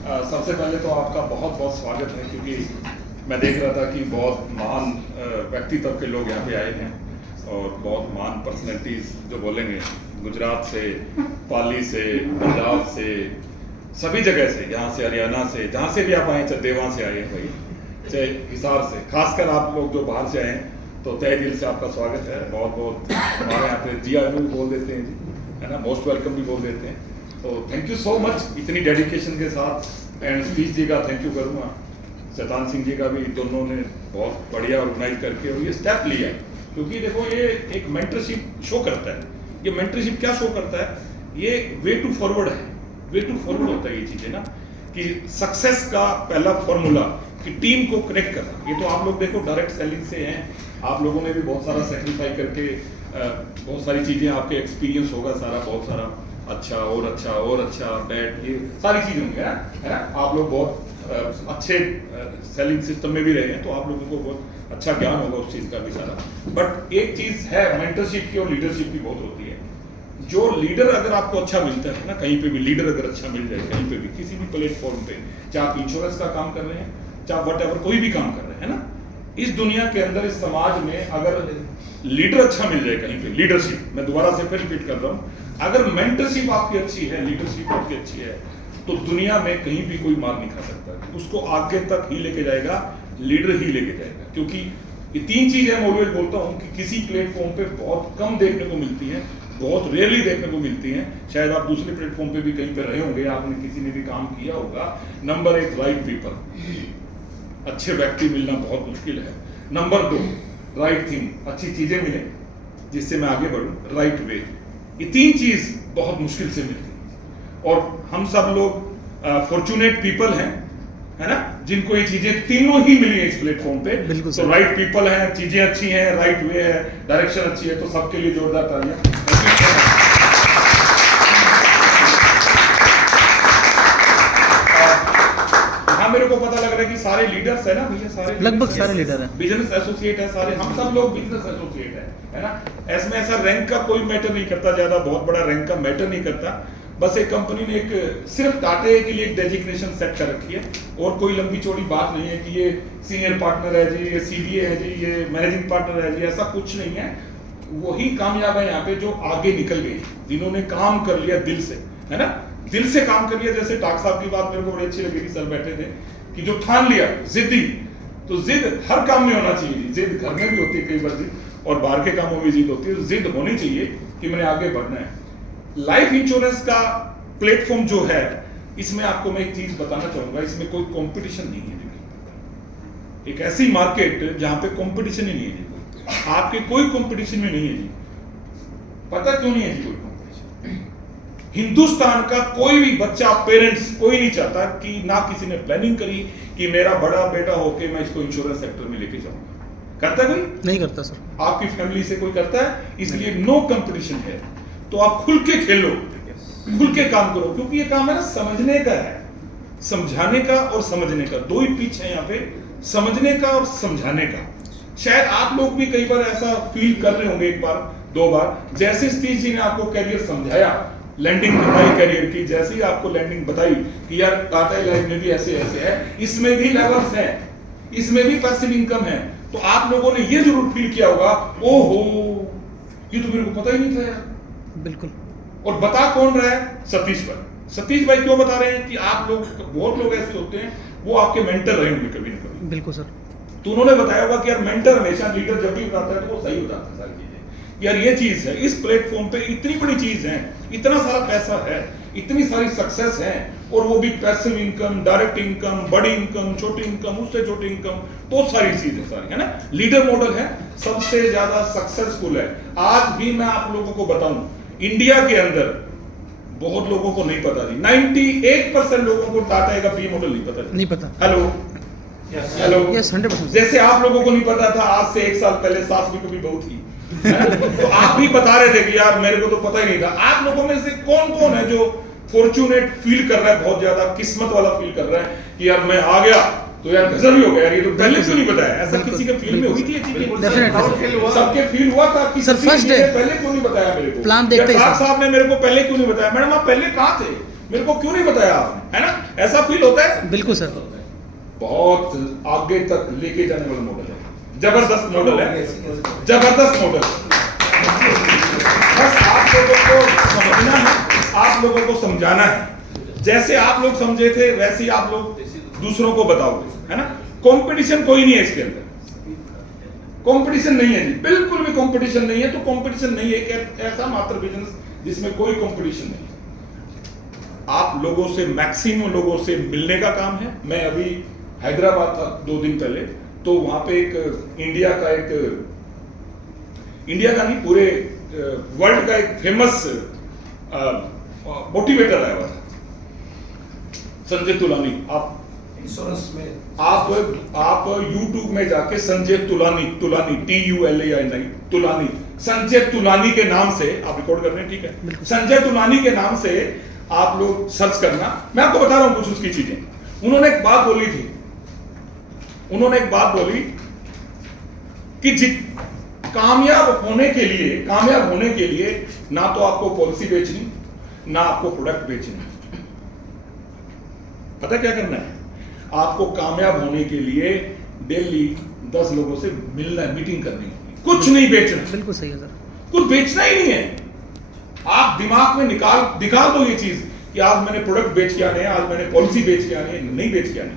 सबसे पहले तो आपका बहुत बहुत स्वागत है, क्योंकि मैं देख रहा था कि बहुत महान व्यक्तित्व के लोग यहाँ पे आए हैं और बहुत महान पर्सनैलिटीज जो बोलेंगे, गुजरात से, पाली से, पंजाब से, सभी जगह से, यहाँ से, हरियाणा से, जहाँ से भी आप आए, चाहे देवा से आए भाई, चाहे हिसार से, खासकर आप लोग जो बाहर से आए हैं, तो तहे दिल से आपका स्वागत है। बहुत बहुत हमारे यहाँ पे जी आई भी बोल देते हैं जी, है ना, मोस्ट वेलकम भी बोल देते हैं। तो थैंक यू सो मच इतनी डेडिकेशन के साथ। एंड सतीश जी का थैंक यू करूँगा, शैतान सिंह जी का भी, दोनों ने बहुत बढ़िया ऑर्गेनाइज करके और ये स्टेप लिया है। क्योंकि देखो, ये एक मेंटरशिप शो करता है। ये मेंटरशिप क्या शो करता है? ये वे टू फॉरवर्ड है, वे टू फॉरवर्ड होता है ये चीज़ें ना, कि सक्सेस का पहला फॉर्मूला कि टीम को कनेक्ट करना। ये तो आप लोग देखो डायरेक्ट सेलिंग से हैं, आप लोगों ने भी बहुत सारा सेक्रीफाई करके बहुत सारी चीज़ें, आपके एक्सपीरियंस होगा सारा, बहुत सारा अच्छा और अच्छा बैड, ये सारी चीज़ें होंगी, है ना। आप लोग बहुत अच्छे सेलिंग सिस्टम में भी रहे हैं, तो आप लोगों को बहुत अच्छा ज्ञान होगा उस चीज़ का भी सारा। बट एक चीज़ है मेंटरशिप की और लीडरशिप की बहुत होती है। जो लीडर अगर आपको अच्छा मिलता है ना, कहीं पे भी लीडर अगर अच्छा मिल जाए, कहीं पे भी, किसी भी प्लेटफॉर्म पे, चाहे आप इंश्योरेंस का काम कर रहे हैं, चाहे वट एवर कोई भी काम कर रहे हैं, है ना, इस दुनिया के अंदर, इस समाज में अगर लीडर अच्छा मिल जाए कहीं पे, लीडरशिप, मैं दोबारा से फिर रिपीट कर रहा हूँ, अगर मेंटरशिप आपकी अच्छी है, लीडरशिप आपकी अच्छी है, तो दुनिया में कहीं भी कोई मार नहीं खा सकता। उसको आगे तक ही लेके जाएगा, लीडर ही लेके जाएगा। क्योंकि ये तीन चीजें मैं ऑलवेज बोलता हूँ कि किसी प्लेटफॉर्म पे बहुत कम देखने को मिलती है, बहुत रेयरली देखने को मिलती हैं। शायद आप दूसरे प्लेटफॉर्म पे भी कहीं पे रहे होंगे, आपने किसी ने भी काम किया होगा। नंबर एक, राइट पीपल, अच्छे व्यक्ति मिलना बहुत मुश्किल है। नंबर दो, राइट थिंग, अच्छी चीजें मिले जिससे मैं आगे बढ़ूं, राइट वे। ये तीन चीज बहुत मुश्किल से मिलती है और हम सब लोग फॉर्चुनेट पीपल हैं, है ना, जिनको ये चीजें तीनों ही मिली है इस प्लेटफॉर्म पे। तो राइट पीपल है, चीजें अच्छी हैं, राइट वे है, डायरेक्शन अच्छी है, तो सबके लिए जोरदार तालियां। मेरे को पता लग रहा है कि सारे लीडर्स है ना भैया, सारे लगभग सारे लीडर हैं, बिजनेस एसोसिएट है सारे, हम सब लोग बिजनेस एसोसिएट है ना। ऐसे ऐसा रैंक का कोई मैटर नहीं करता, ज्यादा बहुत बड़ा रैंक का मैटर नहीं करता। बस एक कंपनी ने एक सिर्फ टाटा के लिए एक डेजिग्नेशन सेट कर रखी है, और कोई लंबी चौड़ी बात नहीं है कि ये सीनियर पार्टनर है जी, ये सीडीए है जी, ये मैनेजिंग पार्टनर है जी, ऐसा कुछ नहीं है। वही कामयाब है यहाँ पे जो आगे निकल गए, जिन्होंने काम कर लिया दिल से, है ना, दिल से काम कर लिया। जैसे टाक साहब की बात मेरे को बड़ी अच्छी लगी थी, सर बैठे थे, कि जो ठान लिया, जिद्दी, तो जिद हर काम में होना चाहिए। जिद घर में भी होती है कई बार जिद, और बाहर के कामों में जिद होती है। जिद होनी चाहिए कि मैंने आगे बढ़ना है। लाइफ इंश्योरेंस का प्लेटफॉर्म जो है, इसमें आपको मैं एक चीज बताना चाहूंगा, इसमें कोई कंपटीशन नहीं है। एक ऐसी मार्केट जहां पे कंपटीशन ही नहीं है जी, आपके कोई कंपटीशन में नहीं है जी। पता क्यों नहीं है जी कोई कंपटीशन? हिंदुस्तान का कोई भी बच्चा, पेरेंट्स, कोई नहीं चाहता कि, ना किसी ने प्लानिंग करी कि मेरा बड़ा बेटा होके मैं इसको इंश्योरेंस सेक्टर में लेके जाऊंगा। करता कोई? नहीं करता सर। आपकी फैमिली से कोई करता है? इसलिए नो कंपटीशन है। तो आप खुल के खेलो, खुल के काम करो, क्योंकि ये काम है ना समझने का है, समझाने का और समझने का, दो ही पिच है यहाँ पे, समझने का और समझाने का। शायद आप लोग भी कई बार ऐसा फील कर रहे होंगे, एक बार दो बार, जैसे सतीश जी ने आपको कैरियर समझाया, लैंडिंग बताई कैरियर की, जैसे ही आपको लैंडिंग बताई कि यार टाटा लाइफ में भी ऐसे ऐसे है, इसमें भी लेवल्स हैं, इसमें भी पैसिव इनकम है, तो आप लोगों ने ये जरूर फील किया होगा, ओहो ये तो मेरे को पता ही नहीं था यार। बिल्कुल। और बता कौन रहा है? सतीश भाई। सतीश भाई क्यों बता रहे हैं कि आप लोग, बहुत लोग ऐसे होते हैं, वो आपके मेंटर रहे होंगे कभी ना कभी। बिल्कुल सर। तो उन्होंने बताया होगा कि यार मेंटर हमेशा, लीडर जब भी बताता है तो वो सही बताता है सारी चीजें। यार ये चीज है, इस प्लेटफॉर्म पे इतनी बड़ी चीज है, इतना सारा पैसा है, इतनी सारी सक्सेस है, और वो भी पैसिव इनकम, डायरेक्ट इनकम, बड़ी इनकम, छोटी इनकम, उससे छोटी इनकम, बहुत सारी चीजें सारी, है ना। लीडर मॉडल है, सबसे ज्यादा सक्सेसफुल है। आज भी मैं आप लोगों को बताऊं, इंडिया के अंदर बहुत लोगों को नहीं पता जी, 98% लोगों को टाटा का पी मॉडल नहीं पता। नहीं पता। Hello hello, yes 100%। जैसे आप लोगों को नहीं पता था आज से 1 साल पहले सास भी कभी बहू थी, तो आप भी बता रहे थे कि यार मेरे को तो पता ही नहीं था। आप लोगों में से कौन कौन है जो फॉर्चुनेट फील कर रहा है, बहुत ज्यादा किस्मत वाला फील कर रहा है कि यार मैं आ गया तो यार गजब ही हो गया यार, ये तो पहले क्यों नहीं बताया? ऐसा किसी के फील में हुई थी ये चीजें? सबके फील हुआ था कि सर फर्स्ट डे पहले क्यों नहीं बताया मेरे को? प्लान देखते ही साहब ने मेरे को पहले क्यों नहीं बताया? मैडम आप पहले कहां थे? मेरे को क्यों नहीं बताया आपने, है ना? ऐसा फील होता है। बिल्कुल सर। बहुत आगे तक लेके जाने वाला मॉडल है, जबरदस्त मॉडल है, जबरदस्त मॉडल। बस आप लोगों को समझना है, आप लोगों को समझाना है। जैसे आप लोग समझे थे वैसे ही आप लोग दूसरों को बताओगे, है ना? कंपटीशन कोई नहीं है इसके अंदर, कंपटीशन नहीं है जी, बिल्कुल भी कंपटीशन नहीं है। तो कंपटीशन नहीं है, एक ऐसा मात्र बिजनेस जिसमें कोई कंपटीशन नहीं है। आप लोगों से, मैक्सिमम लोगों से मिलने का काम है। मैं अभी हैदराबाद था 2 दिन पहले, तो वहां पे एक इंडिया का नहीं, पूरे वर्ल्ड का एक फेमस मोटिवेटर आया हुआ था, संजय तुलानी। आप इंश्योरेंस में आप YouTube में जाके Sanjay Tulane TULANI Tulane, Sanjay Tulane के नाम से आप रिकॉर्ड कर रहे हैं, ठीक है? संजय तुलानी के नाम से आप लोग सर्च करना। मैं आपको बता रहा हूं कुछ उसकी चीजें। उन्होंने एक बात बोली थी, उन्होंने एक बात बोली कि कामयाब होने के लिए ना तो आपको पॉलिसी बेचनी, ना आपको प्रोडक्ट बेचना। पता क्या करना है आपको? कामयाब होने के लिए डेली 10 लोगों से मिलना है, मीटिंग करनी है, कुछ नहीं बेचना। बिल्कुल सही है सर। कुछ बेचना ही नहीं है। आप दिमाग में दिखा दो ये चीज कि आज मैंने प्रोडक्ट बेच के आने, आज मैंने पॉलिसी बेच के आने, नहीं बेच के आने।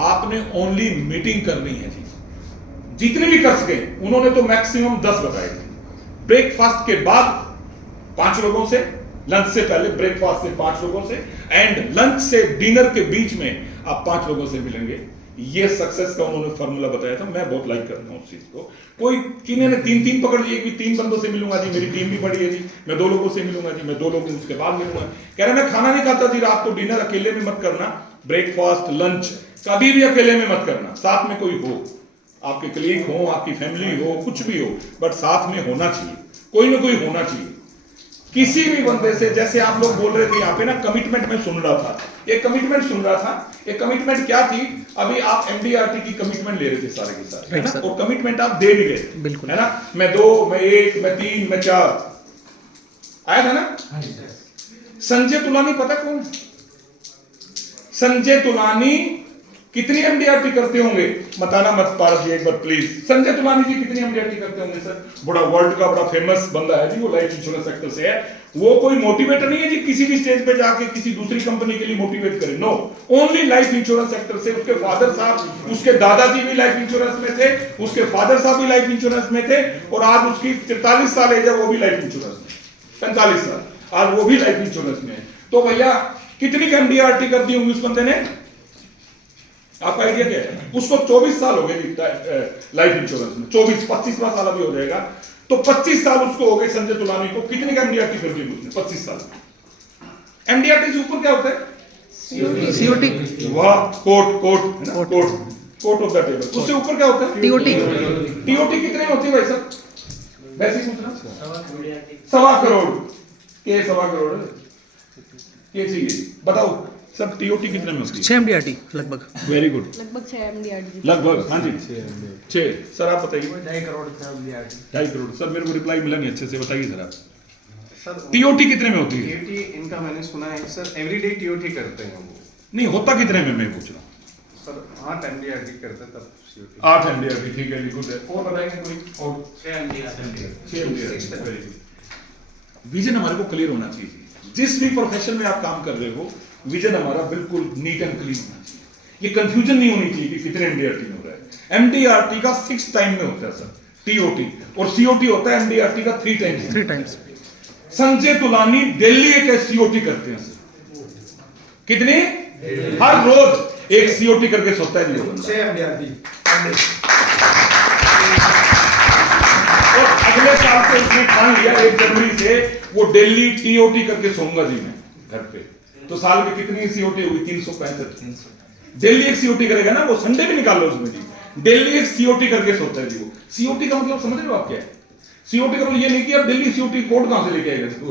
आपने ओनली मीटिंग करनी है जी, जितने भी कर सके। उन्होंने तो मैक्सिमम 10 बताए थे। ब्रेकफास्ट के बाद 5 लोगों से, लंच से पहले ब्रेकफास्ट से 5 लोगों से, एंड लंच से डिनर के बीच में आप 5 लोगों से मिलेंगे। ये सक्सेस का उन्होंने फॉर्मूला बताया था। मैं बहुत लाइक करता हूं उस चीज को। कोई किन्हीं ने 3 पकड़ लिए कि 3 बंदों से मिलूंगा जी, मेरी टीम भी बड़ी है जी, मैं 2 लोगों से मिलूंगा जी, मैं 2 लोगों उसके बाद मिलूंगा। कह रहे मैं खाना नहीं खाता जी, रात को डिनर अकेले में मत करना, ब्रेकफास्ट लंच कभी भी अकेले में मत करना, साथ में कोई हो, आपके कलीग हो, आपकी फैमिली हो, कुछ भी हो, बट साथ में होना चाहिए, कोई ना कोई होना चाहिए किसी भी बंदे से। जैसे आप लोग बोल रहे थे यहाँ पे ना, कमिटमेंट में सुन रहा था, एक कमिटमेंट सुन रहा था। एक कमिटमेंट क्या थी? अभी आप MDRT की कमिटमेंट ले रहे थे सारे के सारे, है ना? और कमिटमेंट आप दे भी गए, बिल्कुल, है ना? मैं 2, मैं 1, मैं 3, मैं 4 आया था ना? संजय तुलानी पता कौन है? संजय तुलानी कितनी MDRT करते होंगे? बताना मत पारस एक बार प्लीज। संजय तुलानी जी कितनी MDRT करते होंगे सर? बड़ा वर्ल्ड का बड़ा फेमस बंदा है जी, वो लाइफ इंश्योरेंस सेक्टर से है। वो कोई मोटिवेटर नहीं है जी, किसी भी स्टेज पे जाके किसी दूसरी कंपनी के लिए मोटिवेट करे। No, only life insurance sector से। उसके फादर साहब, उसके दादाजी भी लाइफ इंश्योरेंस में थे, उसके फादर साहब भी लाइफ इंश्योरेंस में थे, और आज उसकी 43 साल एज है, वो भी लाइफ इंश्योरेंस में, 45 साल, आज वो भी लाइफ इंश्योरेंस में है। तो भैया कितनी MDRT कर दी होंगी उस बंदे ने? आपका आइडिया क्या है? उसको 24 साल हो गए लाइफ इंश्योरेंस में, 25वां साल अभी हो जाएगा, तो 25 साल उसको हो गए संजय तुलानी को। कितनी का MDRT कर दी उसने 25 साल? MDRT से ऊपर क्या होता है? COT। वाह, कोट ऑफ द टेबल। उससे ऊपर क्या होता है? TOT कितने होती है भाई साहब? वैसे ही पूछना। 1.25 करोड़ के 1.25 करोड़ के चाहिए, बताओ सब। TOT कितने में होती है? 6 MDRT लगभग। वेरी गुड, लगभग 6 MDRT। लगभग, हाँ जी 6। सर आप बताइए। 2.5 करोड़ का MDRT। 2.5 करोड़। सर मेरे को रिप्लाई मिला नहीं अच्छे से, बताइए सर आप। सर TOT कितने में होती है? TOT इनका मैंने सुना है सर, एवरीडे TOT करते हैं वो। नहीं होता कितने में, मैं पूछ रहा हूँ। सर 8 MDRT करते हैं तब COT। 8 MDRT, ठीक है, गुड है। और बताएंगे कोई? और 6 MDRT। 6 MDRT, very good. Vision हमारे को क्लियर होना चाहिए। जिस भी प्रोफेशन में आप काम कर रहे हो, विजन हमारा बिल्कुल नीट एंड क्लीन होना चाहिए। ये कंफ्यूजन नहीं होनी चाहिए कि कितने MDRT में हो रहा है। MDRT का 6 टाइम में होता है सर TOT, और COT होता है MDRT का 3 times. 3 times. Sanjay Tulane Delhi एक COT करते हैं सर। कितनी? हर रोज एक COT करके सोता है जी वो बंदा। 6 MDRT। और अगले साल से उसने ठान लिया 1 जनवरी से वो दिल्ली TOT करके सोऊंगा जी मैं घर पे। तो साल में कितनी COT होगी? 365। दिल्ली एक COT करेगा ना, वो संडे भी निकाल लो उसमें जी। दिल्ली एक COT करके सोता है जी वो। COT का मतलब समझ रहे हो आप क्या है? COT का मतलब ये नहीं कि अब दिल्ली COT कोड कहां से लेके आएगा इसको।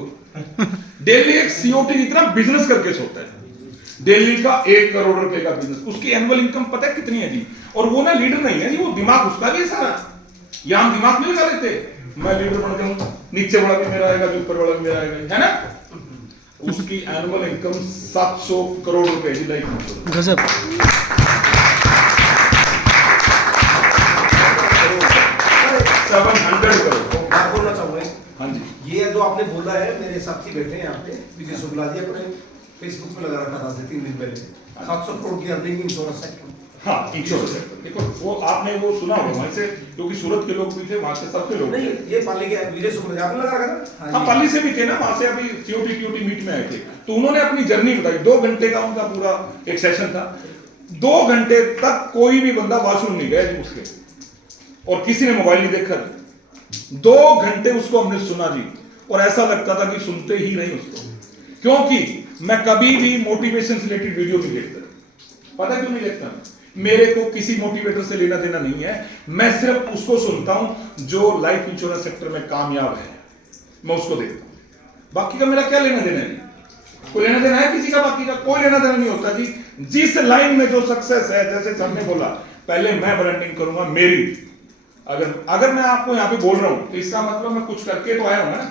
दिल्ली एक COT इतना बिजनेस करके सोता है। दिल्ली का 1 करोड़ रुपए का बिजनेस, उसकी एनुअल इनकम पता है कितनी है जी? और वो ना लीडर नहीं है जी, वो दिमाग उसका भी है सारा। या हम दिमाग में लगा लेते, मैं लीडर बन जाऊंगा, नीचे वाला भी मेरा आएगा, ऊपर वाला भी मेरा आएगा, है ना? उसकी एनुअल इनकम 700 करोड़ रुपए की लाइफ इंश्योरेंस। गजब। 700 करोड़। बात बोलना चाहूंगा। हाँ जी, ये जो आपने बोला है, मेरे साथी बैठे हैं यहाँ पे, विजय शुक्ला जी, अपने फेसबुक पे लगा रखा था 3 दिन पहले, 700 करोड़ की अर्निंग इंश्योरेंस सेक्टर। हाँ इंश्योरेंस सेक्टर। देखो वो आपने वो सुना होगा वहीं से, क्योंकि सूरत के लोग भी थे, वहां से सबके लोग नहीं, थे। ये पाली के विजय शुक्ला जी आपने लगा रखा था। हाँ पाली से भी थे ना, वहां से अभी सीओटी टीओटी मीट में आए थे, तो उन्होंने अपनी जर्नी बताई। 2 घंटे का उनका पूरा एक सेशन था। 2 घंटे तक कोई भी बंदा वॉशरूम नहीं गया जी उसके, और किसी ने मोबाइल नहीं देखा। 2 घंटे उसको हमने सुना जी, और ऐसा लगता था कि सुनते ही नहीं उसको, क्योंकि मैं कभी भी मोटिवेशन से रिलेटेड वीडियो नहीं देखता। पता क्यों नहीं देखता? मेरे को किसी मोटिवेटर से लेना देना नहीं है, मैं सिर्फ उसको सुनता हूं जो लाइफ इंश्योरेंस सेक्टर में कामयाब है, मैं उसको देखता हूं। बाकी का मेरा क्या लेना देना है? कोई लेना देना है किसी का? बाकी का कोई लेना देना नहीं होता जी। जिस लाइन में जो सक्सेस है, जैसे सर ने बोला, पहले मैं ब्रांडिंग करूंगा मेरी। अगर मैं आपको यहाँ पे बोल रहा हूं तो इसका मतलब मैं कुछ करके तो आया हूं ना।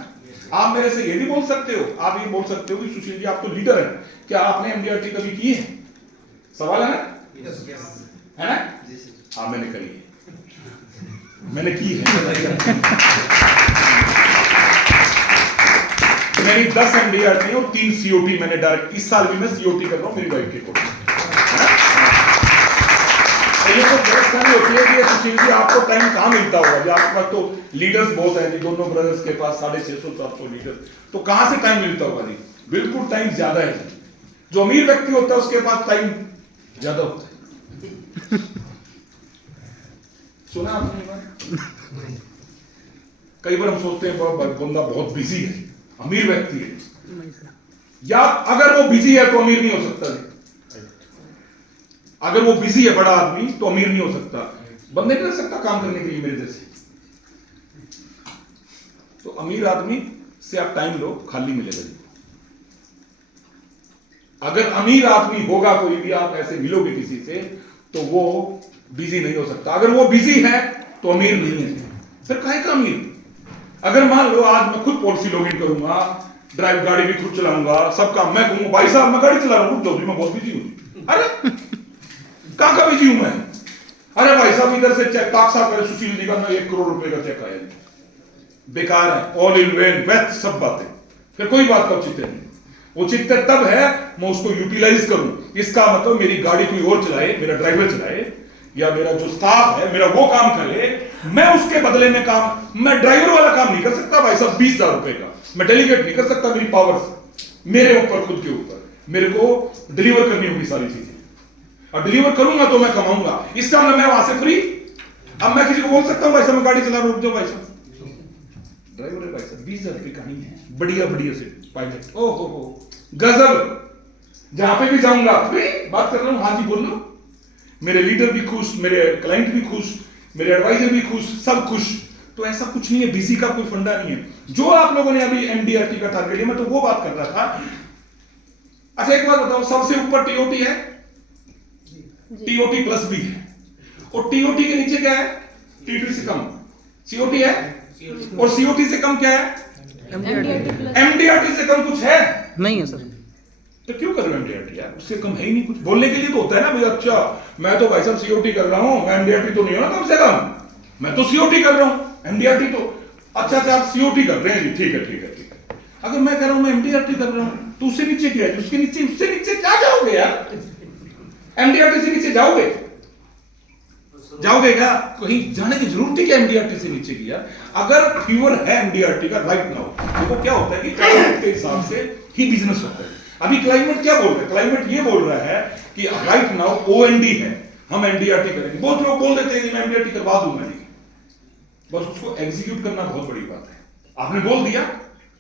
आप मेरे से ये भी बोल सकते हो, आप ये बोल सकते हो कि सुशील जी आप तो लीडर हैं, क्या आपने एमडीआरटी कभी की है? सवाल है ना, है ना? हाँ मैंने करी है, मैंने की है। मेरी 10 एमडीआरटी और 3 सीओटी मैंने डायरेक्ट, इस साल भी मैं सीओटी कर रहा हूं मेरी वाइफ के को। ये तो व्यवस्था नहीं होती है कि सुशील जी आपको टाइम कहाँ मिलता होगा जी? आपके पास तो लीडर्स बहुत है जी, दोनों ब्रदर्स के पास 650-700 लीडर, तो कहां से टाइम मिलता होगा जी? बिल्कुल टाइम ज्यादा है जी। जो अमीर व्यक्ति होता है उसके पास टाइम ज्यादा होता है। सुना आपने बात? कई बार हम सोचते हैं बंदा बहुत बिजी है, अमीर व्यक्ति है, या अगर वो बिजी है तो अमीर नहीं हो सकता जी। अगर वो बिजी है बड़ा आदमी तो अमीर नहीं हो सकता। बंदे नहीं रह सकता काम करने के लिए मेरे जैसे। तो अमीर आदमी से आप टाइम लो, खाली मिलेगा जी। अगर अमीर आदमी होगा कोई भी, आप ऐसे मिलोगे किसी से, तो वो बिजी नहीं हो सकता। अगर वो बिजी है तो अमीर नहीं है। फिर काहे का अमीर? अगर मान लो आज मैं खुद पॉलिसी लॉगिन करूंगा, ड्राइव गाड़ी भी खुद चलाऊंगा, सब काम मैं कहूंगा, भाई साहब मैं गाड़ी चला रहा हूं, मैं बहुत बिजी हूं। अरे कहां का बिजी हूं मैं? अरे भाई साहब इधर से चेक, काक साहब करे सुशील जी का ना 1 करोड़ रुपए का चेक आया, बेकार है, ऑल इन वेन, व्यर्थ सब बातें। फिर कोई बात का औचित्य नहीं। औचित्य तब है मैं उसको यूटिलाइज करूं। इसका मतलब मेरी गाड़ी कोई और चलाए, मेरा ड्राइवर चलाए, या मेरा जो स्टाफ है मेरा वो काम करे, मैं उसके बदले में काम, मैं ड्राइवर वाला काम नहीं कर सकता भाई साहब 20,000 रुपए का, मैं डेलीगेट नहीं कर सकता। मेरी पावर मेरे ऊपर, खुद के ऊपर, मेरे को डिलीवर करनी होगी सारी चीजें, और डिलीवर करूंगा तो मैं कमाऊंगा। इसका मतलब मैं वहां से फ्री। अब मैं किसी को बोल सकता हूं भाई साहब मैं गाड़ी चला रहा हूं, रुक जाओ भाई साहब, ड्राइवर है भाई साहब 20,000 रुपए का नहीं है, बढ़िया बढ़िया से पायलट, ओ हो गजब, जहां पे भी जाऊंगा बात कर रहा हूं, हाँ जी बोल लो, मेरे लीडर भी खुश, मेरे क्लाइंट भी खुश, मेरे एडवाइजर भी खुश, सब खुश। तो ऐसा कुछ नहीं है, बिजी का कोई फंडा नहीं है। जो आप लोगों ने अभी एमडीआरटी का टारगेट लिया, मैं तो वो बात कर रहा था। अच्छा एक बात बताओ, सबसे ऊपर टीओटी है, टीओटी प्लस भी है, और टीओटी के नीचे क्या है? टीटी से कम सीओटी है, और सीओटी से कम क्या है? एमडीआरटी से कम कुछ है नहीं है सर। तो क्यों कर रहे हो एमडीआरटी यार? उससे कम है ही नहीं कुछ। बोलने के लिए तो होता है ना भाई, अच्छा मैं तो भाई साहब सीओटी कर रहा हूं, मैं एमडीआरटी तो नहीं हो ना कम से कम, मैं तो सीओटी कर रहा हूं, एमडीआरटी तो अच्छा आप सीओटी कर रहे हैं जी, ठीक है ठीक है ठीक है। अगर मैं कह रहा हूं मैं एमडीआरटी कर रहा हूं, तो उससे नीचे क्या है? उससे नीचे क्या जाओगे यार? एमडीआरटी से नीचे जाओगे क्या? कहीं जाने की जरूरत है क्या एमडीआरटी से नीचे की? अगर फीवर है एमडीआरटी का राइट नाउ, देखो क्या होता है कि क्लाइमेट के हिसाब से ही बिजनेस होता है। अभी क्लाइमेट क्या बोल रहा है? क्लाइमेट ये बोल रहा है कि राइट नाउ ओएनडी है, हम एमडीआरटी करेंगे। बहुत लोग बोल देते हैं मैं एमडीआरटी करवा दूंगा जी, बस उसको एग्जीक्यूट करना बहुत बड़ी बात है। आपने बोल दिया,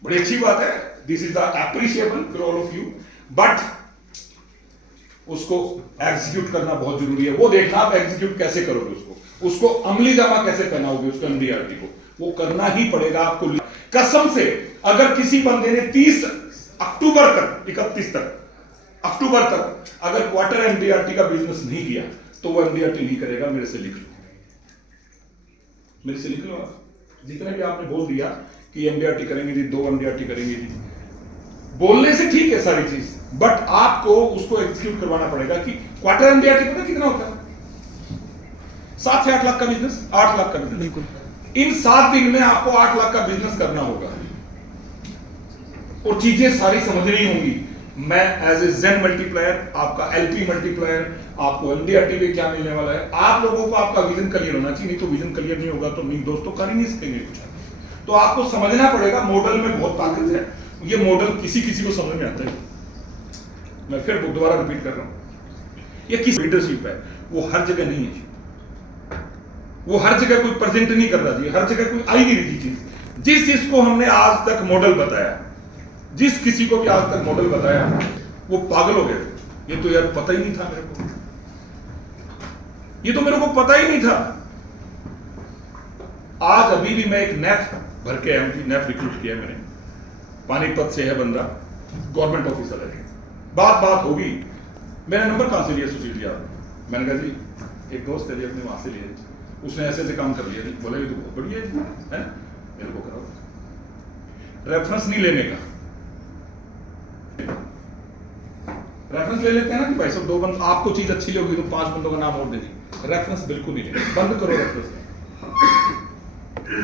बड़ी अच्छी बात है, this is the appreciable for all of you, but उसको एग्जीक्यूट करना बहुत जरूरी है। वो देखना आप एग्जीक्यूट कैसे करोगे, उसको अमली जामा कैसे पहनाओगे, उसको एमडीआरटी को, वो करना ही पड़ेगा आपको कसम से। अगर किसी बंदे ने 30 अक्टूबर तक, 31 तक अक्टूबर तक अगर क्वार्टर एमडीआरटी का बिजनेस नहीं किया, तो वो एमडीआरटी नहीं करेगा। मेरे से लिख लो, मेरे से लिख लो आप, जितने भी आपने बोल दिया कि एमडीआरटी करेंगे जी, 2 एमडीआरटी करेंगे जी, बोलने से ठीक है सारी चीज, बट आपको उसको एग्जीक्यूट करवाना पड़ेगा कि क्वार्टर एमडीआरटी पता कितना होता है? 7 से 8 लाख का बिजनेस, 8 लाख का बिजनेस। बिल्कुल। इन 7 दिन में आपको 8 लाख का बिजनेस करना होगा और चीजें सारी समझनी होंगी। मैं एज ए जेन मल्टीप्लायर, आपका एलपी मल्टीप्लायर, आपको एमडीआरटी में क्या मिलने वाला है, आप लोगों को आपका विजन क्लियर होना चाहिए। नहीं तो विजन क्लियर नहीं होगा तो नहीं दोस्तों, कर ही नहीं सकेंगे कुछ। तो आपको समझना पड़ेगा मॉडल में बहुत ताकत है। ये मॉडल किसी किसी को समझ में आता है, मैं फिर दोबारा रिपीट कर रहा हूं। ये किस लीडरशिप है, वो हर जगह नहीं है, वो हर जगह कोई प्रेजेंट नहीं कर रहा जी, हर जगह कोई आई नहीं रही चीज। जिस जिसको हमने आज तक मॉडल बताया, जिस किसी को भी आज तक मॉडल बताया, वो पागल हो गए। ये तो यार पता ही नहीं था मेरे को, ये तो मेरे को पता ही नहीं था। आज अभी भी मैं एक नैफ भर के आया हूं, नैफ रिक्रूट किया मैंने, पानीपत से है बंदा, गवर्नमेंट ऑफिसर है। बात होगी, मेरा नंबर कहां से लिया सुशील जी आप? मैंने कहा जी एक दोस्त है जी अपने वहां से लिए, उसने ऐसे ऐसे काम कर लिया जी। बोला ये तो बहुत बढ़िया है, मेरे को कराओ। रेफरेंस नहीं लेने का, रेफरेंस ले लेते हैं ना कि भाई साहब 2 बंद आपको चीज अच्छी लगी तो 5 बंदों का नाम और दे दी। रेफरेंस बिल्कुल नहीं लेना, बंद करो रेफरेंस।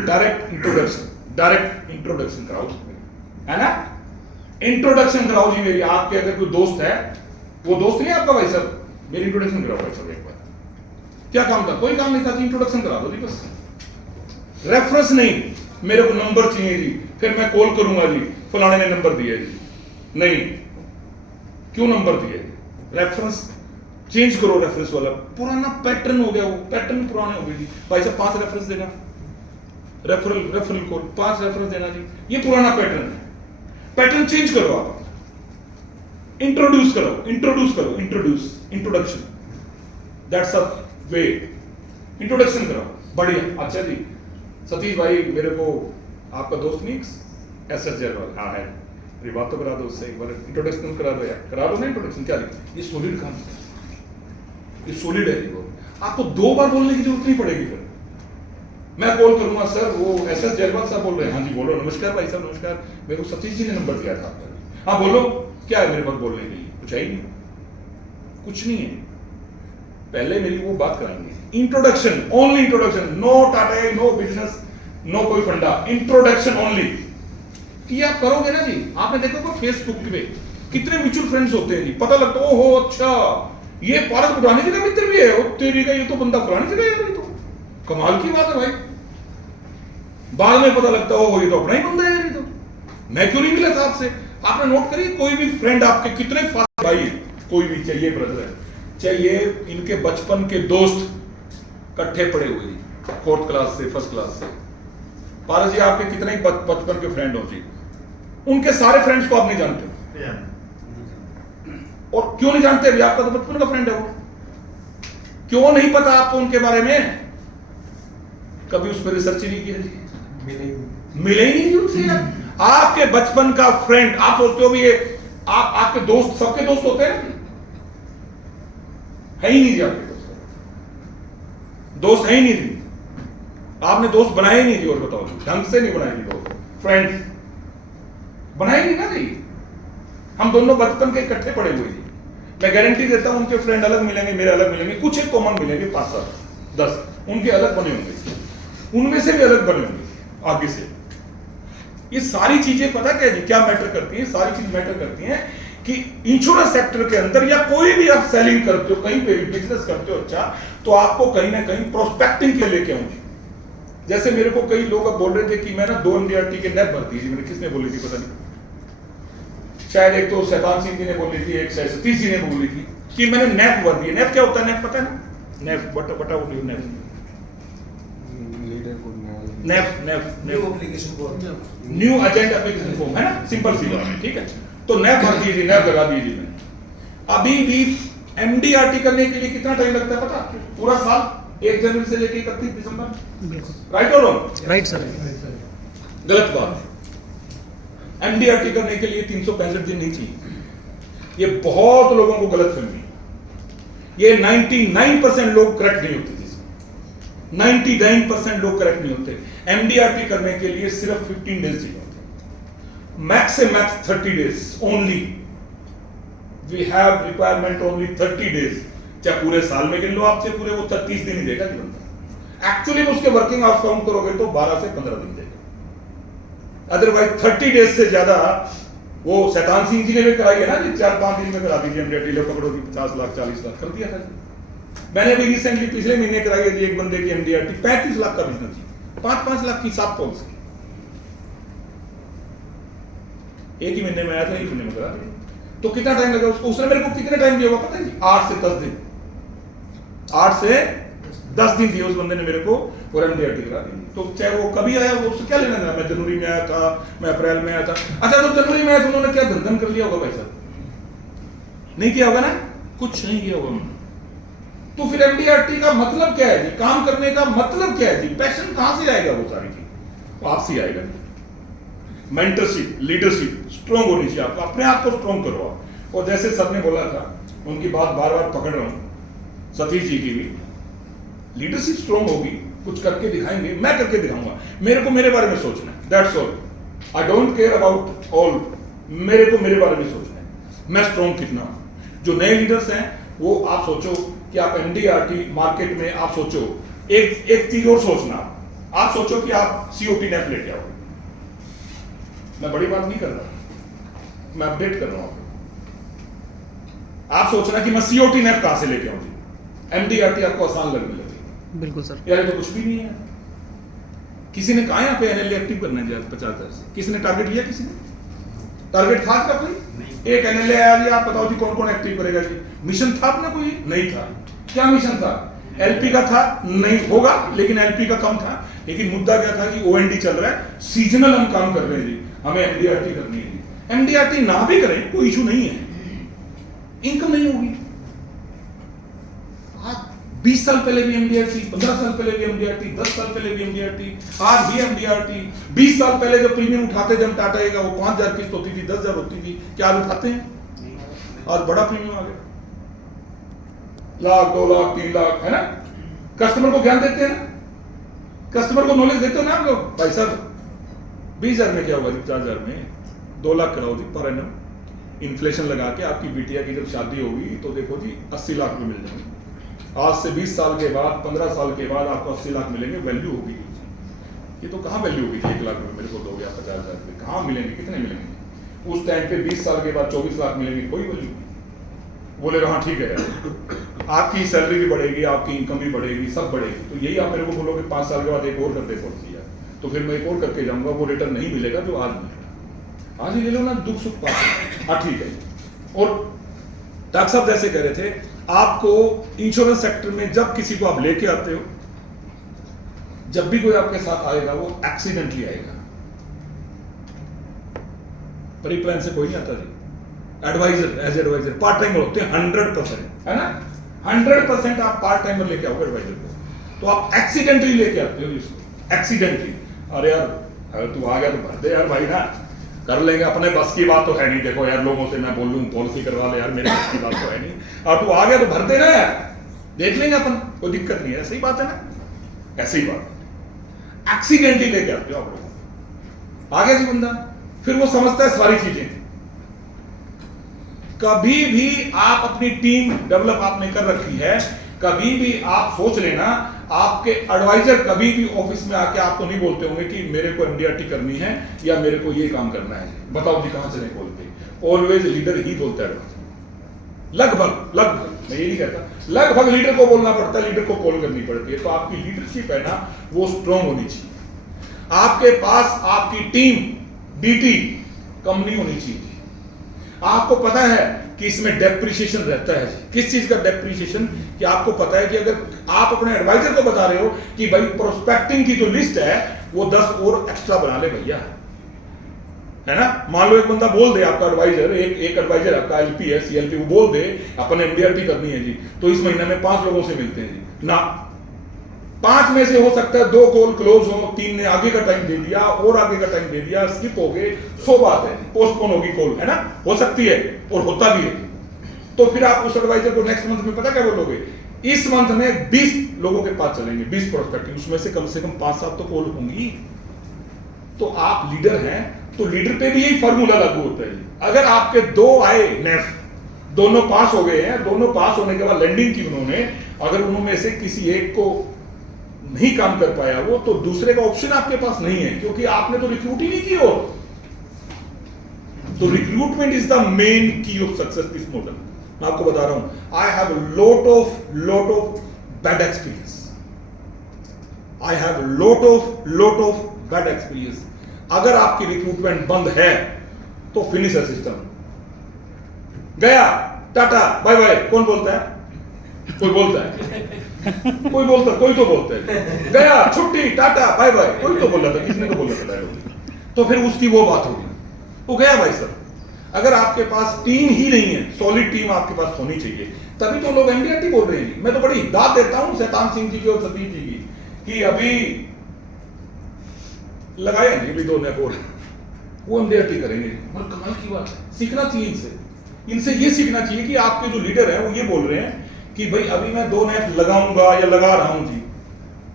डायरेक्ट इंट्रोडक्शन कराओ, है ना? इंट्रोडक्शन कराओ जी मेरी। आपके अगर कोई दोस्त है, वो दोस्त नहीं आपका भाई साहब, मेरी इंट्रोडक्शन कराओ भाई साहब एक बार। क्या काम था? कोई काम नहीं था, इंट्रोडक्शन करा दो जी बस। रेफरेंस नहीं, मेरे को नंबर चाहिए जी, फिर मैं कॉल करूंगा जी फलाने ने नंबर दिया जी। नहीं, क्यों नंबर दिया? रेफरेंस चेंज करो, रेफरेंस वाला पुराना पैटर्न हो गया, वो पैटर्न पुराने हो गए जी। भाई साहब 5 रेफरेंस देना, रेफरल कॉल 5 रेफरेंस देना जी, ये पुराना पैटर्न है। पैटर्न चेंज करो, आप इंट्रोड्यूस करो, introduction, that's a way. Introduction करो, बढ़िया। अच्छा जी सतीश भाई, मेरे को आपका दोस्त नहीं एसएस जयरवाल, हाँ है, ये बात तो करा दो उससे एक बार, इंट्रोडक्शन करा दो यार, करा दो ना इंट्रोडक्शन। क्या लिखा? ये सॉलिड काम, ये सॉलिड है, वो आपको 2 बार बोलने की जरूरत नहीं पड़ेगी। फिर मैं कॉल करूंगा, सर वो एसएस जयरवाल साहब बोल रहे हैं। हाँ जी बोलो। नमस्कार भाई साहब, नमस्कार, मेरे को सतीश जी ने नंबर दिया था आपका। हाँ बोलो, क्या है मेरे पास बोलने के लिए? कुछ है ही नहीं, कुछ नहीं है। पहले मेरी वो बात कराएंगे, introduction, only introduction, no Tata, no business, no कोई फंडा, इंट्रोडक्शन ओनली। कि आप करोगे ना जी, आपने देखो फेसबुक पे कितने म्यूचुअल फ्रेंड्स होते हैं जी, पता लगता है ओहो अच्छा ये पारस पुरानी जी का मित्र भी है, ओ तेरी का ये तो बंदा पुरानी जगह है, ये तो कमाल की बात है भाई। बाद में पता लगता है ओहो ये तो अपना ही बंदा है, ये तो मैं क्यों नहीं मिला था आपसे। आपने नोट करिए, कोई भी फ्रेंड आपके कितने फास्ट, भाई कोई भी चाहिए ब्रदर है, चाहिए इनके बचपन के दोस्त इकट्ठे पड़े हुए जी, 4th क्लास से 1st क्लास से। पारस जी आपके कितने बचपन के फ्रेंड हो जी, उनके सारे फ्रेंड्स को आप नहीं जानते। और क्यों नहीं जानते? अभी आपका तो बचपन का फ्रेंड है वो, क्यों नहीं पता आपको उनके बारे में? कभी उस पर रिसर्च ही नहीं किया जी, मिले ही नहीं उनसे यार। आपके बचपन का फ्रेंड, आप सोचते हो भी ये आपके दोस्त, सबके दोस्त होते हैं, है ही नहीं जी आपके दोस्त है ही नहीं जी, आपने दोस्त बनाए ही नहीं जी। और बताओ, ढंग से नहीं बनाए जी दोस्त, फ्रेंड्स बनाए नहीं ना जी। हम दोनों बचपन के इकट्ठे पड़े हुए जी, मैं गारंटी देता हूं उनके फ्रेंड अलग मिलेंगे, मेरे अलग मिलेंगे, कुछ एक कॉमन मिलेंगे, 5-7 10 उनके अलग बने होंगे, उनमें से भी अलग बने होंगे आगे से। ये सारी चीजें पता क्या जी क्या मैटर करती है? सारी चीज मैटर करती हैं कि इंश्योरेंस सेक्टर के अंदर या कोई भी आप सेलिंग करते हो, कहीं पे भी बिजनेस करते हो, अच्छा तो आपको कहीं ना कहीं प्रोस्पेक्टिंग के लेके आऊंगी। जैसे मेरे को कई लोग अब बोल रहे थे कि मैं ना 2 एमडीआरटी के नेप भरती थी, मैंने किसने बोली थी पता नहीं, शायद एक तो शैतान सिंह जी ने बोली थी, एक शायद सतीश जी ने बोली थी कि मैंने नेप भर दी। नेप क्या होता है? नेप पता है ना? नेप बटा new application form, new agent application form, है ना, सिंपल सी बात है, ठीक है। तो नैप भर दीजिए, नैप लगा दीजिए। मैंने अभी भी एमडीआरटी करने के लिए कितना टाइम लगता है पता? पूरा साल, 1 जनवरी से लेकर 31 दिसंबर। बिल्कुल राइट और रॉन्ग? Right sir. गलत बात। एमडीआरटी करने के लिए 365 दिन नहीं चाहिए। ये बहुत लोगों को गलत फहमी, ये 99% लोग करेक्ट नहीं होते, 99% लोग करेक्ट नहीं होते। एमडीआरटी करने के लिए सिर्फ 15 डेज चाहिए होते, मैक्स से max 30 days only, we have requirement only 30 days। चाहे पूरे साल में गिन लो आप, चाहे पूरे वो 33 दिन ही देगा कि बंदा। एक्चुअली में उसके वर्किंग आवर्स काउंट करोगे तो 12 से 15 दिन देगा। अदरवाइज 30 days से ज्यादा वो शैतान सिंह जी ने भी कराई है ना जी, 4-5 दिन में करा दीजिए एमडीआरटी, लो पकड़ो जी 50 लाख 40 लाख कर दिया था जी। मैंने अभी रिसेंटली पिछले महीने कराई है जी एक बंदे की एमडीआरटी, 35 लाख का बिजनेस जी, 5-5 लाख की साफ पॉलिसी एक ही महीने में आया था, एक महीने में करा दिया। तो कितना टाइम लगा उसको? उसने मेरे को कितने टाइम दिया होगा पता है जी? 8 से 10 दिन, 8 से 10 दिन दिए उस बंदे ने मेरे को, और एमडीआरटी करा दी। तो चाहे वो कभी आया, वो उससे क्या लेना देना? मैं जनवरी में आया था, मैं अप्रैल में आया था। अच्छा तो जनवरी में आया तो उन्होंने क्या धंधन कर लिया होगा भाई साहब? नहीं किया होगा ना, कुछ नहीं किया होगा उन्होंने। तो फिर एमडीआरटी का मतलब क्या है जी? काम करने का मतलब क्या है जी? पैशन कहां से आएगा? वो सारी चीज वो आपसे आएगा। मेंटरशिप, लीडरशिप स्ट्रॉन्ग होनी चाहिए आपको, अपने आप को स्ट्रॉन्ग करो आप। और जैसे सर ने बोला था, उनकी बात बार बार पकड़ रहा हूं, सतीश जी की भी लीडरशिप स्ट्रॉन्ग होगी, कुछ करके दिखाएंगे, मैं करके दिखाऊंगा। मेरे को मेरे बारे में सोचना है, that's all. I don't care about all, मेरे को मेरे बारे में सोचना है, मैं स्ट्रॉन्ग कितना हूं। जो नए लीडर्स हैं वो आप सोचो कि आप एमडीआरटी मार्केट में, आप सोचो एक चीज और सोचना, आप सोचो कि आप सीओटी नेफ लेके आओ। मैं बड़ी बात नहीं कर रहा, मैं अपडेट कर रहा हूं। आप सोचना कि मैं सीओटी नेफ कहां से लेके आऊं, एमडीआरटी आपको आसान लगने लगी। बिल्कुल सर। यार ये तो कुछ भी नहीं है। किसी ने कहा यहाँ पे एनएलए एक्टिव करना है 50,000 से? किसी ने टारगेट लिया? किसी ने टारगेट था क्या कोई? एक एनएलए आया जी, आप बताओ जी कौन कौन एक्टिव करेगा जी? मिशन था अपना कोई? नहीं था। क्या मिशन था? एलपी का था? नहीं होगा, लेकिन एलपी का कम था। लेकिन मुद्दा क्या था कि ओएनडी चल रहा है, सीजनल हम काम कर रहे हैं जी, हमें एमडीआरटी करनी है जी। एमडीआरटी ना भी करें कोई इशू नहीं है, इनकम नहीं होगी। आज 20 साल पहले भी एमडीआरटी, 15 साल पहले भी एमडीआरटी, 10 साल पहले भी एमडीआरटी, आज भी एमडीआरटी। 20 साल पहले जब प्रीमियम उठाते जब टाटा का वो 5,000 किस्त होती थी, 10,000 होती थी, क्या आज उठाते हैं? आज बड़ा प्रीमियम आ गया, लाख 2 लाख 3 लाख, है ना। कस्टमर को ज्ञान देते हैं ना, कस्टमर को नॉलेज देते हो ना आप लोग। भाई साहब 20,000 में क्या होगा जी? 4,000 में 2 लाख कराओ जी पर एनम। इन्फ्लेशन लगा के आपकी बिटिया की जब शादी होगी तो देखो जी 80 लाख में मिल जाएंगे। आज से 20 साल के बाद, 15 साल के बाद आपको 80 लाख मिलेंगे, वैल्यू होगी। ये तो कहाँ वैल्यू होगी? 1 लाख रुपए मेरे को दोगे आप, 50,000 रुपये कहाँ मिलेंगे? कितने मिलेंगे? उस टाइम पे 20 साल के बाद 24 लाख मिलेंगे, कोई वैल्यू नहीं। बोले हाँ ठीक है यार, आपकी सैलरी भी बढ़ेगी, आपकी इनकम भी बढ़ेगी, सब बढ़ेगी। तो यही आप मेरे को बोलोगे 5 साल के बाद एक और कर दे पॉलिसी यार, तो फिर मैं एक और करके जाऊंगा, वो रिटर्न नहीं मिलेगा जो आज मिलेगा। आज ही ले लो ना, दुख सुख पाते। हाँ ठीक है। और डॉक्टर साहब जैसे कह रहे थे, आपको इंश्योरेंस सेक्टर में जब किसी को आप लेके आते हो, जब भी कोई आपके साथ आएगा वो एक्सीडेंटली आएगा, प्री प्लान से कोई नहीं आता जी। Adviser, as adviser part timer होते हैं 100%, है ना। 100% आप पार्ट टाइमर लेके आओगे एडवाइजर को, तो आप एक्सीडेंटली लेके आते हो इसको, एक्सीडेंटली। अरे यार अगर तू आ गया तो भर दे यार भाई ना, कर लेंगे, अपने बस की बात तो है नहीं। देखो यार लोगों से मैं बोलूं पॉलिसी करवा ले यार, मेरे बस की बात तो है नहीं, और तू आ गया तो भर देना यार, देख लेंगे अपन, कोई दिक्कत नहीं है। ऐसी बात है ना, ऐसी ही बात। एक्सीडेंटली लेके आते हो आप लोग, आ गया जी बंदा, फिर वो समझता है सारी चीजें। कभी भी आप अपनी टीम डेवलप आपने कर रखी है, कभी भी आप सोच लेना, आपके एडवाइजर कभी भी ऑफिस में आके आपको नहीं बोलते होंगे कि मेरे को एमडीआरटी करनी है या मेरे को ये काम करना है, बताओ जी कहां से नहीं बोलते। ऑलवेज लीडर ही बोलता है, लगभग मैं ये नहीं कहता, लगभग लीडर को बोलना पड़ता है, लीडर को कॉल करनी पड़ती है। तो आपकी लीडरशिप है ना, वो स्ट्रॉन्ग होनी चाहिए। आपके पास आपकी टीम डीटी कम नहीं होनी चाहिए। आपको पता है कि इसमें डेप्रिसिएशन रहता है। किस चीज का डेप्रिसिएशन? कि आपको पता है कि अगर आप अपने एडवाइजर को बता रहे हो कि भाई प्रोस्पेक्टिंग की जो लिस्ट है वो 10 और एक्स्ट्रा बना ले भैया, है ना। मान लो एक बंदा बोल दे, आपका एडवाइजर, एक एडवाइजर आपका एलपी है, सीएलपी, वो बोल दे अपन एमडीआरटी करनी है जी, तो इस महीने में 5 लोगों से मिलते हैं जी ना। 5 में से हो सकता है 2 कॉल क्लोज हो, 3 ने आगे का टाइम दे दिया और आगे का टाइम दे दिया, स्किप हो गए, 100 बात है, पोस्टपोन होगी कॉल, है ना, हो सकती है और होता भी है। तो फिर आप उस एडवाइजर को नेक्स्ट मंथ में पता क्या बोलोगे? इस मंथ में 20 लोगों के पास चलेंगे, 20 प्रोस्पेक्टिव, उसमें से कम 5-7 तो कॉल होंगी। तो आप लीडर हैं, तो लीडर पे भी यही फॉर्मूला लागू होता है। अगर आपके 2 आए नेफ, दोनों पास हो गए हैं, दोनों पास होने के बाद लैंडिंग की उन्होंने, अगर उनमें से किसी एक को नहीं काम कर पाया वो, तो दूसरे का ऑप्शन आपके पास नहीं है, क्योंकि आपने तो रिक्रूट ही नहीं की हो। तो रिक्रूटमेंट इज द मेन की ऑफ सक्सेस दिस मॉडल। मैं आपको बता रहा हूं, I have lot of bad experience, I have lot of bad experience. अगर आपकी रिक्रूटमेंट बंद है तो फिनिश है सिस्टम, गया टाटा बाय बाय। कौन बोलता है? कोई बोलता है, कोई बोलता, कोई तो बोलता है, गया छुट्टी टाटा बाय बाय, कोई तो बोल रहा था, किसने तो बोल रहा था। तो फिर उसकी वो बात होगी, वो गया भाई सर। अगर आपके पास टीम ही नहीं है, सॉलिड टीम आपके पास होनी चाहिए, तभी तो लोग एमडीआरटी बोल रहे हैं। मैं तो बड़ी दाद देता हूं शैतान सिंह जी की और सतीश जी की, कि अभी लगाए नहीं अभी 2 नए बोर्ड, वो एमडीआरटी करेंगे। और कमाल की बात है, सीखना चाहिए इनसे ये सीखना चाहिए कि आपके जो लीडर हैं वो ये बोल रहे हैं कि भाई अभी मैं 2 नेट लगाऊंगा या लगा रहा हूं जी,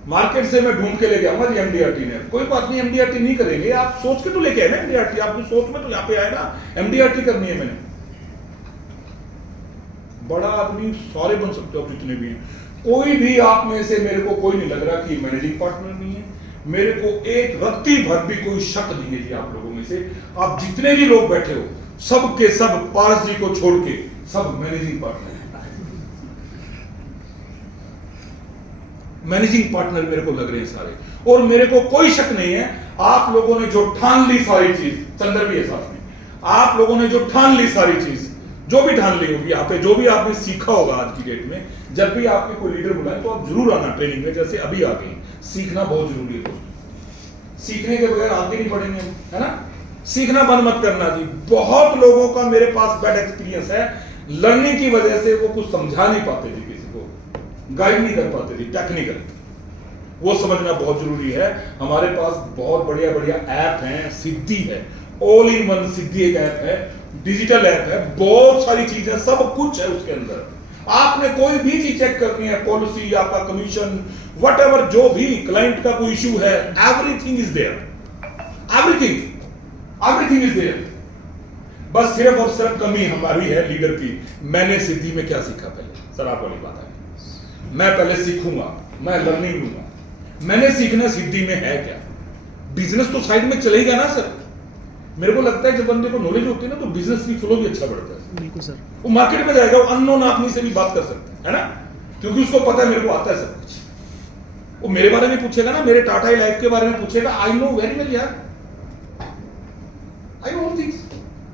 मार्केट से मैं ढूंढ के लेके आऊंगा जी एमडीआरटी ने। कोई बात नहीं, एमडीआरटी नहीं करेंगे, आप सोच के तो लेके आए ना एमडीआरटी, आपकी सोच में तो यहाँ पे आए ना एमडीआरटी करनी है। मैंने बड़ा आदमी सारे बन सकते हो जितने भी हैं, कोई भी आप में से मेरे को कोई नहीं लग रहा कि मैनेजिंग पार्टनर नहीं है। मेरे को एक रत्ती भर भी कोई शक नहीं है जी आप लोगों में से, आप जितने भी लोग बैठे हो सब के सब पारस जी को छोड़ के सब मैनेजिंग पार्टनर, मैनेजिंग पार्टनर मेरे को लग रहे हैं सारे। और मेरे को कोई शक नहीं है, आप लोगों ने जो ठान ली सारी चीज, चंद्र भी है साथ में, आप लोगों ने जो ठान ली सारी चीज, जो भी ठान ली होगी यहाँ पे, जो भी आपने सीखा होगा आज की डेट में, जब भी आपके कोई लीडर बुलाए तो आप जरूर आना ट्रेनिंग में, जैसे अभी आ गए। सीखना बहुत जरूरी है दोस्तों, सीखने के बगैर आगे नहीं बढ़ेंगे, है ना। सीखना बंद मत करना जी। बहुत लोगों का मेरे पास बैड एक्सपीरियंस है, लर्निंग की वजह से वो कुछ समझा नहीं पाते थे, किसी को गाइड नहीं कर पाते थे टेक्निकल, वो समझना बहुत जरूरी है। हमारे पास बहुत बढ़िया बढ़िया ऐप हैं, सिद्धि है, ऑल इन वन सिद्धि एक ऐप है, डिजिटल ऐप है, बहुत सारी चीजें, सब कुछ है उसके अंदर। आपने कोई भी चीज चेक करनी है, पॉलिसी, आपका कमीशन, व्हाटएवर, जो भी क्लाइंट का कोई इशू है, everything is there, everything is there. बस सिर्फ और सिर्फ कमी हमारी है लीडर की। मैंने सिद्धि में क्या सीखा पहले, सर आप वाली बात है, मैं पहले सीखूंगा, मैं लर्निंग लूंगा। मैंने सीखना सिद्धि में है क्या, बिजनेस तो साइड में चलेगा ना सर। मेरे को लगता है जब बंदे को नॉलेज होती है ना, तो बिजनेस की फ्लो भी अच्छा बढ़ता है। बिल्कुल सर, वो मार्केट में जाएगा, वो अननोन आदमी से भी बात कर सकता है ना, क्योंकि उसको पता है मेरे को आता है सब कुछ। वो मेरे बारे में पूछेगा ना, मेरे टाटा लाइफ के बारे में पूछेगा, आई नो वेरी वेल यार, आई नो ऑल थिंग्स,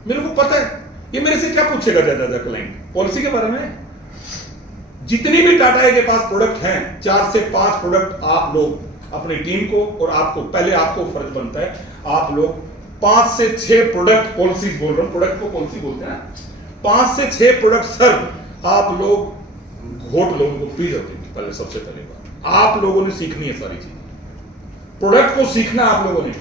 मेरे को पता है। ये मेरे से क्या पूछेगा ज्यादा क्लाइंट, पॉलिसी के बारे में। जितनी भी टाटा के पास प्रोडक्ट हैं, 4 से 5 प्रोडक्ट आप लोग अपनी टीम को और आपको, पहले आपको फर्ज बनता है, आप लोग 5 से 6 प्रोडक्ट, पॉलिसीज बोल रहा हूं, प्रोडक्ट को पॉलिसी बोलते हैं ना, 5 से 6 प्रोडक्ट सर आप लोग घोट लो उनको, पी जाते हैं। पहले सबसे पहले बात आप लोगों ने सीखनी है सारी चीजें, प्रोडक्ट को सीखना आप लोगों ने।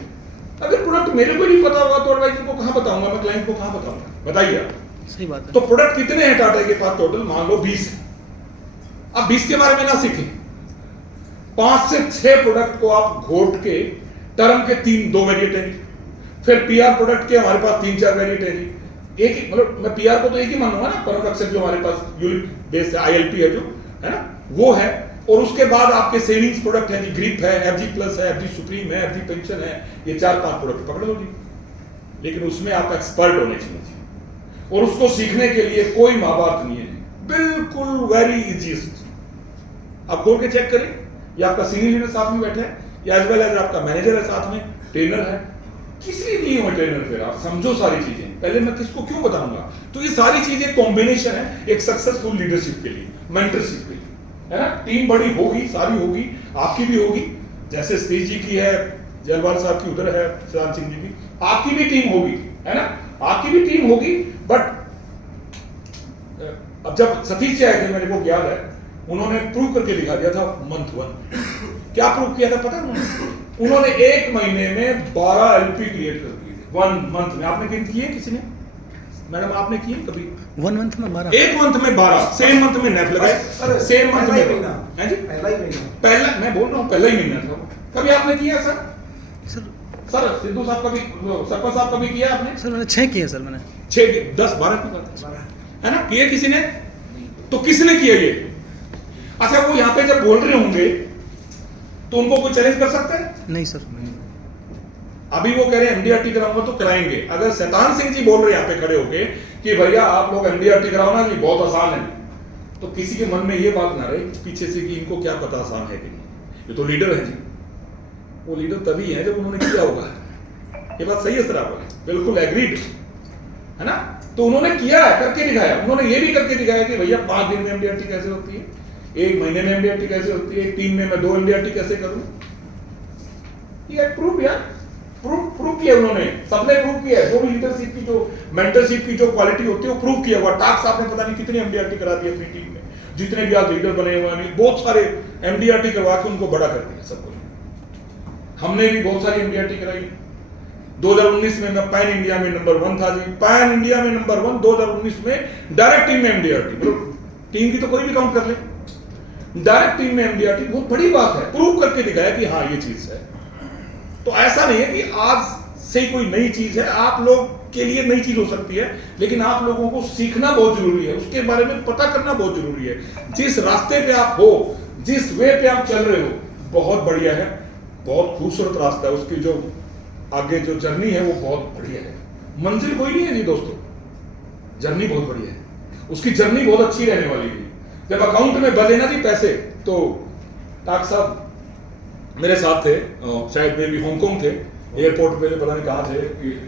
अगर प्रोडक्ट मेरे को नहीं पता होगा तो एडवाइजर को कहां बताऊंगा, मैं क्लाइंट को कहां बताऊंगा, बताइए आप। सही बात है। तो प्रोडक्ट कितने हैं टाटा के पास टोटल, मान लो 20 है। अब 20 के बारे में ना सीखें, 5 से 6 प्रोडक्ट को आप घोट के, टर्म के 2 वेरिएंट है, फिर पीआर प्रोडक्ट के हमारे पास 3-4 वेरिएंट है जी। एक ही, मतलब मैं पीआर को तो एक ही मानूंगा ना, प्रोडक्ट जो हमारे पास यूनिट बेस्ड आईएलपी है, जो है ना वो है। और उसके बाद आपके सेविंग्स प्रोडक्ट है जी, ग्रिप है, एफजी प्लस है, एफजी सुप्रीम है, एफजी पेंशन है, ये 4-5 प्रोडक्ट पकड़ लो जी। लेकिन उसमें आप एक्सपर्ट होने चाहिए, और उसको सीखने के लिए कोई माँ बाप नहीं है, बिल्कुल वेरी इजीएस्ट। आप खोल के चेक करें, या आपका सीनियर लीडर साथ में बैठा है, या एज वेल एज आपका मैनेजर है साथ में, ट्रेनर है, किस लिए दिए हुए ट्रेनर। फिर आप समझो सारी चीजें, पहले मैं किसको क्यों बताऊंगा। तो ये सारी चीजें कॉम्बिनेशन है एक सक्सेसफुल लीडरशिप के लिए, मेंटरशिप के लिए, है ना। टीम बड़ी होगी, सारी होगी, आपकी भी होगी, जैसे सतीश जी की है, जयलवाल साहब की उधर है, शैतान सिंह जी की, आपकी भी टीम होगी, है ना, आपकी भी टीम होगी। बट अब जब सतीश जी आए थे, मेरे को याद है, उन्होंने प्रूव करके दिखा दिया था मंथ 1। क्या प्रूव किया था पता है उन्होंने 1 महीने में 12 एलपी क्रिएट कर दिए थे 1 मंथ में। आपने किए किसी ने, मैडम आपने किए कभी? 1 मंथ में 12, 1 मंथ में 12, सेम मंथ में नेट लगाए, सेम मंथ में महीना है जी, पहला ही महीना, पहला, मैं बोल रहा हूँ पहला ही महीना था। कभी आपने किया सर? सर सिद्धू साहब का भी, सरपंच साहब का भी किया आपने? सर मैंने 6 किए सर मैंने। 6 10 12 की बात है ना? किए किसी ने? तो किसने किया ये? अच्छा वो यहाँ पे जब बोल रहे होंगे तो उनको कोई चैलेंज कर सकता है? नहीं सर। अभी वो कह रहे हैं एमडीआरटी कराऊंगा तो कराएंगे। अगर शैतान सिंह जी बोल रहे हैं यहाँ पे खड़े होके कि भैया आप लोग एमडीआरटी कराओ ना जी, बहुत आसान है, तो किसी के मन में ये बात ना रहे पीछे से कि इनको क्या पता आसान है कि नहीं। ये तो लीडर है जी, वो लीडर तभी है जब उन्होंने किया होगा। ये बात सही है सर, आप बिल्कुल एग्रीड है ना? तो उन्होंने किया है, करके दिखाया। उन्होंने ये भी करके दिखाया कि भैया 5 दिन में एमडीआरटी कैसे होती है, 1 महीने में एमडीआरटी कैसे होती है, 3 में मैं 2 एमडीआरटी कैसे करूं। ये प्रूफ यार, प्रूफ किया उन्होंने, सबने प्रूफ किया है। जो भी लीडरशिप की, जो मेंटरशिप की जो क्वालिटी होती है वो प्रूफ किया हुआ। टास्क आपने पता नहीं कितनी एमडीआरटी करा दी अपनी टीम में, जितने भी आज लीडर बने हुए हैं बहुत सारे एमडीआरटी करवा के उनको बड़ा कर दिया सब कुछ। हमने भी बहुत सारी एमडीआरटी कराई। 2019 में मैं पैन इंडिया में नंबर 1 था जी, पैन इंडिया में नंबर 1 2019 में डायरेक्ट टीम में एमडीआरटी। टीम की तो कोई भी काउंट कर ले, डायरेक्ट टीम में एमडीआरटी बहुत बड़ी बात है। प्रूव करके दिखाया कि हाँ ये चीज है। तो ऐसा नहीं है कि आज से कोई नई चीज है, आप लोग के लिए नई चीज हो सकती है, लेकिन आप लोगों को सीखना बहुत जरूरी है, उसके बारे में पता करना बहुत जरूरी है। जिस रास्ते पे आप हो, जिस वे पे आप चल रहे हो, बहुत बढ़िया है, बहुत खूबसूरत रास्ता है। उसकी जो आगे जो जर्नी है वो बहुत बढ़िया है। मंजिल कोई नहीं है जी दोस्तों, जर्नी बहुत बढ़िया है, उसकी जर्नी बहुत अच्छी रहने वाली है। जब अकाउंट में बजे ना जी पैसे, तो टाक साहब मेरे साथ थे, शायद मे भी हांगकांग थे, एयरपोर्ट पे पता नहीं कहाँ थे,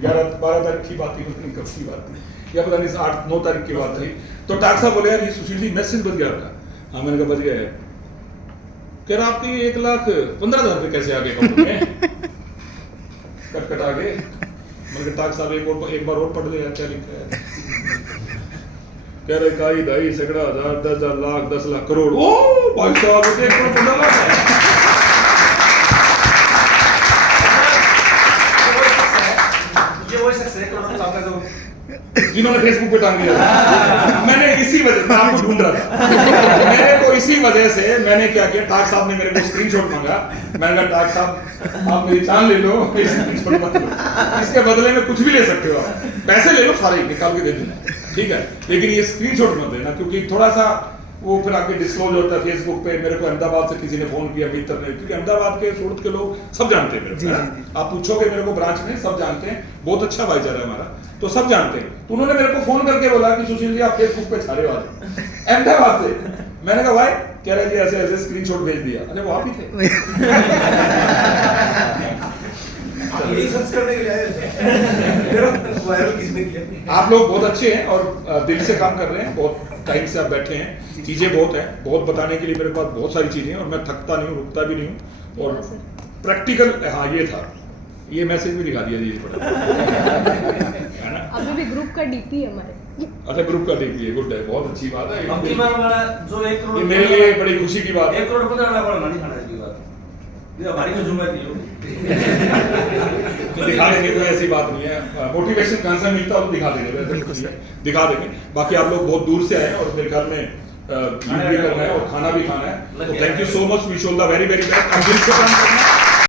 11-12 तारीख की बात थी, पता नहीं कब की बात थी, या पता नहीं 8-9 तारीख की बात थी। तो टाक साहब बोले यार सुशील जी मैसेज बज गया था। हाँ मैंने कहा बज गया है। कह रहा आपकी 1,15,000 रुपये कैसे आ गए अकाउंट में? कट आ गए। मैंने कहा टाक साहब एक बार और पढ़ ले क्या लिखा है। कह रहे काई दाई सैकड़ा हजार 10,000 लाख 10 लाख करोड़। ओ भाई साहब 1,15 लाख है। जिन्होंने फेसबुक पे टांग दिया। मैंने इसी वजह, मैं आपको ढूंढ रहा था, मैंने को इसी वजह से मैंने क्या किया, टाक साहब ने मेरे को स्क्रीनशॉट मांगा। मैंने कहा टाक साहब आप मेरी जान ले लो, स्क्रीनशॉट मत लो, इसके बदले में कुछ भी ले सकते हो आप, पैसे ले लो सारे निकाल के दे देना, ठीक है, लेकिन ये स्क्रीनशॉट मत देना, क्योंकि थोड़ा सा वो फिर आके डिस्क्लोज होता है फेसबुक पे। मेरे को अहमदाबाद से किसी ने फोन किया, मित्र ने, क्योंकि अहमदाबाद के सूरत के लोग सब जानते हैं मेरे को, आप पूछोगे मेरे को ब्रांच में सब जानते हैं, बहुत अच्छा भाईचारा है हमारा, तो सब जानते हैं। तो उन्होंने मेरे को फोन करके बोला कि सुशील जी आप फेसबुक पे छा रहे हो आज अहमदाबाद से। मैंने कहा भाई, कह रहे जी ऐसे ऐसे स्क्रीनशॉट भेज दिया। अरे वो आप ही थे। यही सर्च करने के लिए आए थे। वायरल किसने किया? आप लोग बहुत अच्छे हैं और दिल से काम कर रहे हैं, बहुत टाइम से आप बैठे हैं, चीजें बहुत है, बहुत बताने के लिए मेरे पास बहुत सारी चीजें हैं, और मैं थकता नहीं हूँ, रुकता भी नहीं हूँ, और प्रैक्टिकल। हाँ ये था, ये मैसेज भी दिखा दिया जी। अभी भी ग्रुप का डीपी है हमारे। अच्छा ग्रुप का डीपी है, गुड है, बहुत अच्छी बात है। अब की बार हमारा जो 1 करोड़, ये मेरे लिए बड़ी खुशी की बात है। 1 करोड़ 15 लाख वाला नहीं खाना की बात, ये हमारी तो जिम्मेदारी होगी। तो दिखा देंगे, कोई ऐसी बात नहीं है। मोटिवेशन कहाँ से मिलता है तो दिखा देंगे, दिखा देंगे। बाकी आप लोग बहुत दूर से आए और मेरे ख्याल में भी करना है और खाना भी खाना है, तो thank you so much, wish all the very very best. दिल से काम करना।